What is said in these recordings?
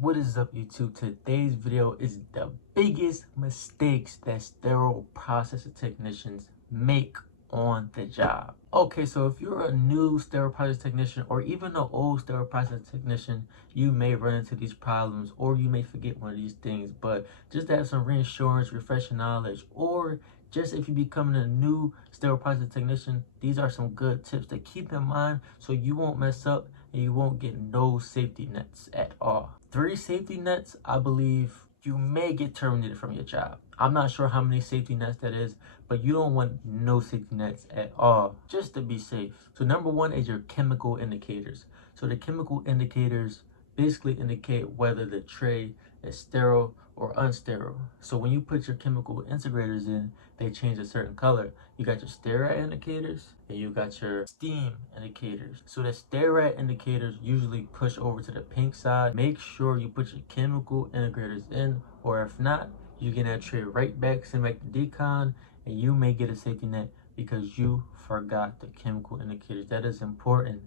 What is up, YouTube? Today's video is the biggest mistakes that sterile processing technicians make on the job. Okay, so if you're a new sterile processing technician or even an old sterile processing technician, you may run into these problems or you may forget one of these things. But just to have some reinsurance, refreshing knowledge, or just if you're becoming a new sterile processing technician, these are some good tips to keep in mind so you won't mess up and you won't get no safety nets at all. 3 safety nets, I believe you may get terminated from your job. I'm not sure how many safety nets that is, but you don't want no safety nets at all, just to be safe. So number 1 is your chemical indicators. So the chemical indicators basically indicate whether the tray is sterile or unsterile. So when you put your chemical integrators in, they change a certain color. You got your sterile indicators and you got your steam indicators. So the sterile indicators usually push over to the pink side. Make sure you put your chemical integrators in, or if not, you get that tray right back, send back to decon, and you may get a safety net because you forgot the chemical indicators. That is important.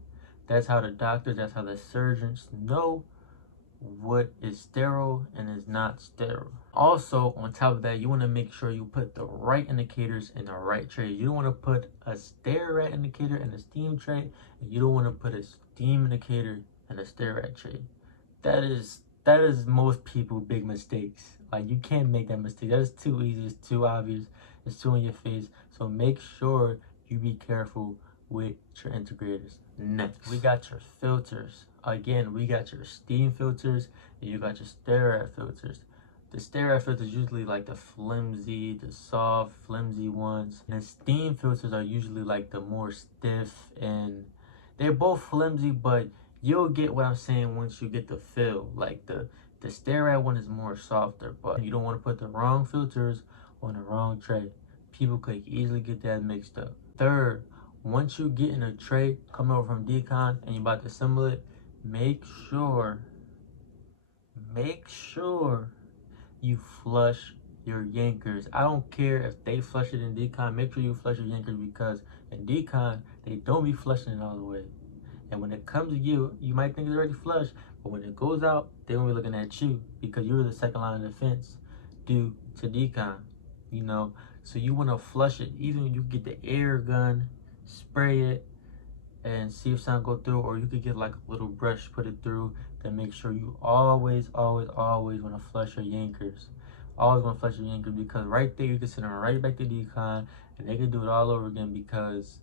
That's how the doctors, that's how the surgeons know what is sterile and is not sterile. Also, on top of that, you want to make sure you put the right indicators in the right tray. You don't want to put a sterile indicator in a steam tray, and you don't want to put a steam indicator in a sterile tray. That is most people big mistakes. Like, you can't make that mistake. That is too easy, it's too obvious, it's too in your face. So make sure you be careful with your integrators. Next, we got your filters. Again, we got your steam filters and you got your sterile filters. The sterile filters usually like the flimsy, the soft, flimsy ones. And the steam filters are usually like the more stiff, and they're both flimsy, but you'll get what I'm saying once you get the feel. Like the sterile one is more softer, but you don't want to put the wrong filters on the wrong tray. People could easily get that mixed up. Third, once you get in a tray coming over from decon and you're about to assemble it, make sure you flush your yankers. I don't care if they flush it in decon, make sure you flush your yankers, because in decon, they don't be flushing it all the way. And when it comes to you, you might think it's already flushed, but when it goes out, they're gonna be looking at you because you're the second line of defense due to decon, you know? So you wanna flush it. Even you get the air gun, spray it, and see if something go through, or you could get like a little brush, put it through. Then make sure you always want to flush your yankers. Always want to flush your yankers, because right there you can send them right back to decon and they can do it all over again because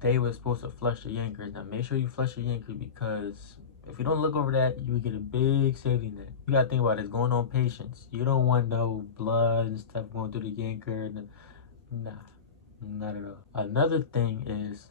they were supposed to flush the yankers. Now make sure you flush your yankers, because if you don't look over that, you would get a big safety net. You gotta think about it, it's going on patients. You don't want no blood and stuff going through the yanker. Nah, not at all. Another thing is,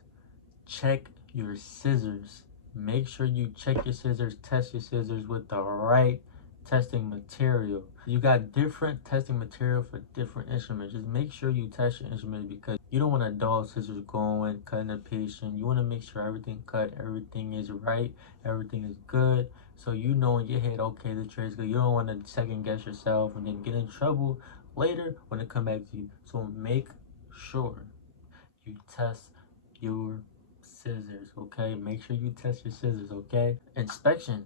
check your scissors. Make sure you check your scissors, test your scissors with the right testing material. You got different testing material for different instruments. Just make sure you test your instruments, because you don't want a dull scissors going, cutting a patient. You want to make sure everything cut, everything is right, everything is good. So you know in your head, okay, the tray is good. You don't want to second guess yourself and then get in trouble later when it come back to you. So make sure you test your scissors, okay? Make sure you test your scissors, okay? Inspection.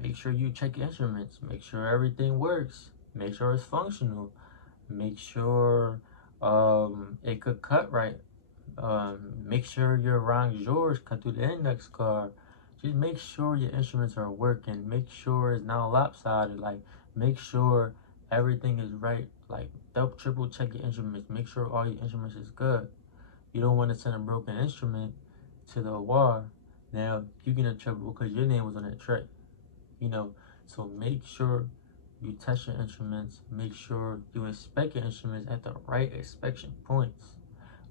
Make sure you check your instruments. Make sure everything works. Make sure it's functional. Make sure it could cut right. Make sure your rongeurs cut through the index card. Just make sure your instruments are working. Make sure it's not lopsided. Like, make sure everything is right. Like, double, triple check your instruments. Make sure all your instruments is good. You don't want to send a broken instrument to the OR. Now you get in trouble because your name was on that tray, you know. So make sure you test your instruments. Make sure you inspect your instruments at the right inspection points,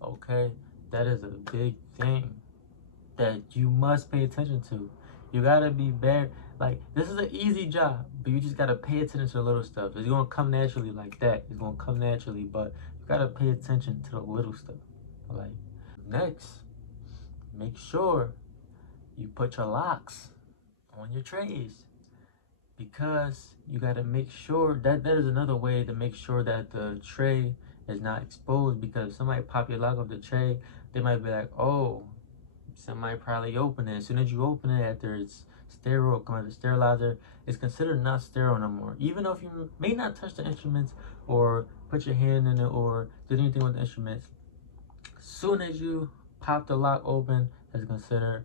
okay? That is a big thing that you must pay attention to. You gotta be better. Like, this is an easy job, but you just gotta pay attention to the little stuff. It's gonna come naturally like that. It's gonna come naturally, but you gotta pay attention to the little stuff. Like, next, make sure you put your locks on your trays, because you got to make sure that is another way to make sure that the tray is not exposed. Because if somebody pop your lock off the tray, they might be like, oh, somebody probably opened it. As soon as you open it, after it's sterile, come out of the sterilizer, it's considered not sterile no more. Even though if you may not touch the instruments or put your hand in it or do anything with the instruments, soon as you pop the lock open, it's considered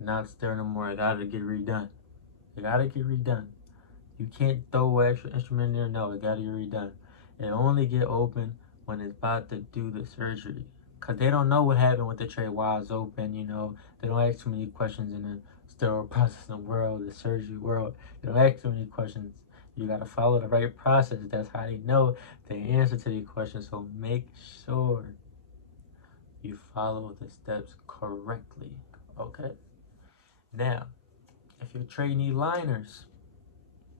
not sterile no more. It gotta get redone. It gotta get redone. You can't throw an extra instrument in there. No, it gotta get redone. It only get open when it's about to do the surgery. Cause they don't know what happened with the tray while it's open, you know. They don't ask too many questions in the sterile processing world, the surgery world. They don't ask too many questions. You gotta follow the right process. That's how they know the answer to the question. So make sure you follow the steps correctly. Okay? Now, if your tray need liners,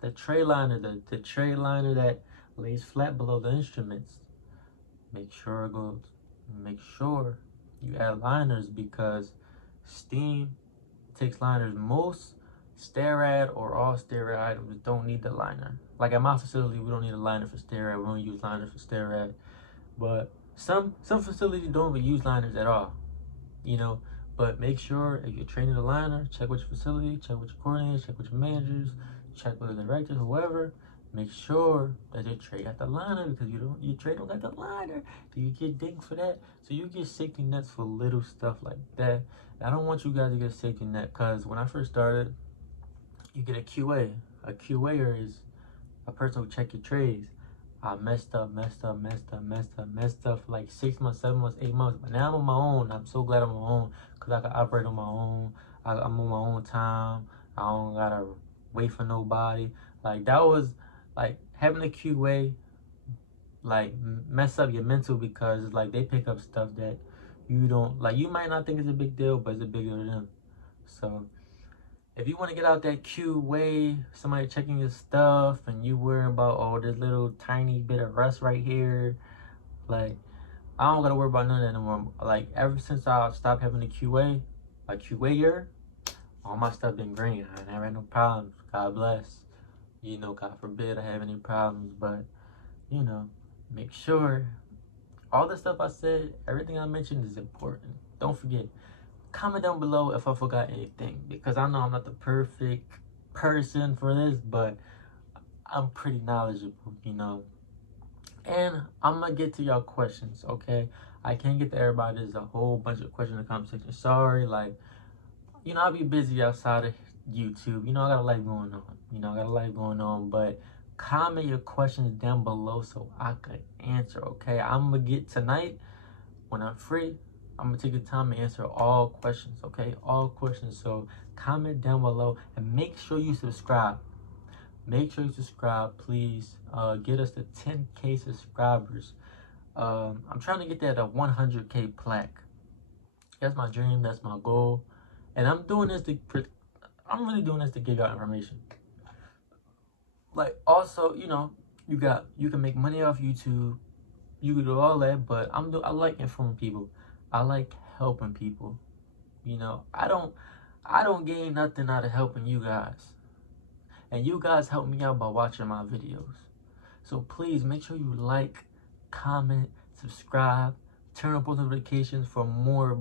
the tray liner that lays flat below the instruments, make sure you add liners, because steam takes liners. Most sterile or all sterile items don't need the liner. Like at my facility, we don't need a liner for sterile. We don't use liners for sterile. But some facilities don't even use liners at all, you know. But make sure if you're training a liner, check with your facility, check with your coordinators, check with your managers, check with the directors, whoever. Make sure that your tray got the liner, because your tray don't got the liner. Do you get dinged for that? So you get safety nets for little stuff like that. I don't want you guys to get a safety net, because when I first started, you get a QA. A QAer is a person who check your trays. I messed up for like 6 months, 7 months, 8 months. But now I'm on my own. I'm so glad I'm on my own, because I can operate on my own. I'm on my own time. I don't gotta wait for nobody. Like, that was like having a QA like mess up your mental, because like they pick up stuff that you don't like. You might not think it's a big deal, but it's a big deal to them. So if you want to get out that QA, somebody checking your stuff, and you worry about, oh, this little tiny bit of rust right here, like, I don't gotta worry about none of that no more. Like, ever since I stopped having a QA, a QAer, all my stuff been green. I never had no problems. God bless. You know, God forbid I have any problems. But, you know, make sure all the stuff I said, everything I mentioned is important. Don't forget. Comment down below if I forgot anything, because I know I'm not the perfect person for this, but I'm pretty knowledgeable, you know. And I'm gonna get to y'all questions, okay? I can't get to everybody. There's a whole bunch of questions in the comment section. Sorry, like, you know, I'll be busy outside of YouTube. You know, I got a life going on. But comment your questions down below so I could answer, okay? I'm gonna get tonight when I'm free. I'm gonna take the time to answer all questions, okay? All questions. So comment down below and make sure you subscribe. Make sure you subscribe, please. Get us to 10K subscribers. I'm trying to get that at 100K plaque. That's my dream. That's my goal. And I'm really doing this to give y'all information. Like, also, you know, you can make money off YouTube. You can do all that, but I like informing people. I like helping people. You know, I don't gain nothing out of helping you guys. And you guys help me out by watching my videos. So please make sure you like, comment, subscribe, turn on post notifications for more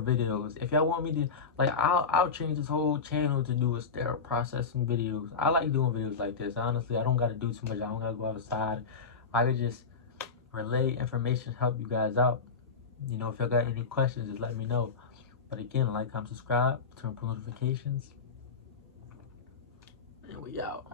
videos. If y'all want me to, like, I'll change this whole channel to do a sterile processing videos. I like doing videos like this. Honestly, I don't gotta do too much. I don't gotta go outside. I could just relay information, help you guys out. You know, if y'all got any questions, just let me know. But again, like, comment, subscribe, turn on post notifications, and we out.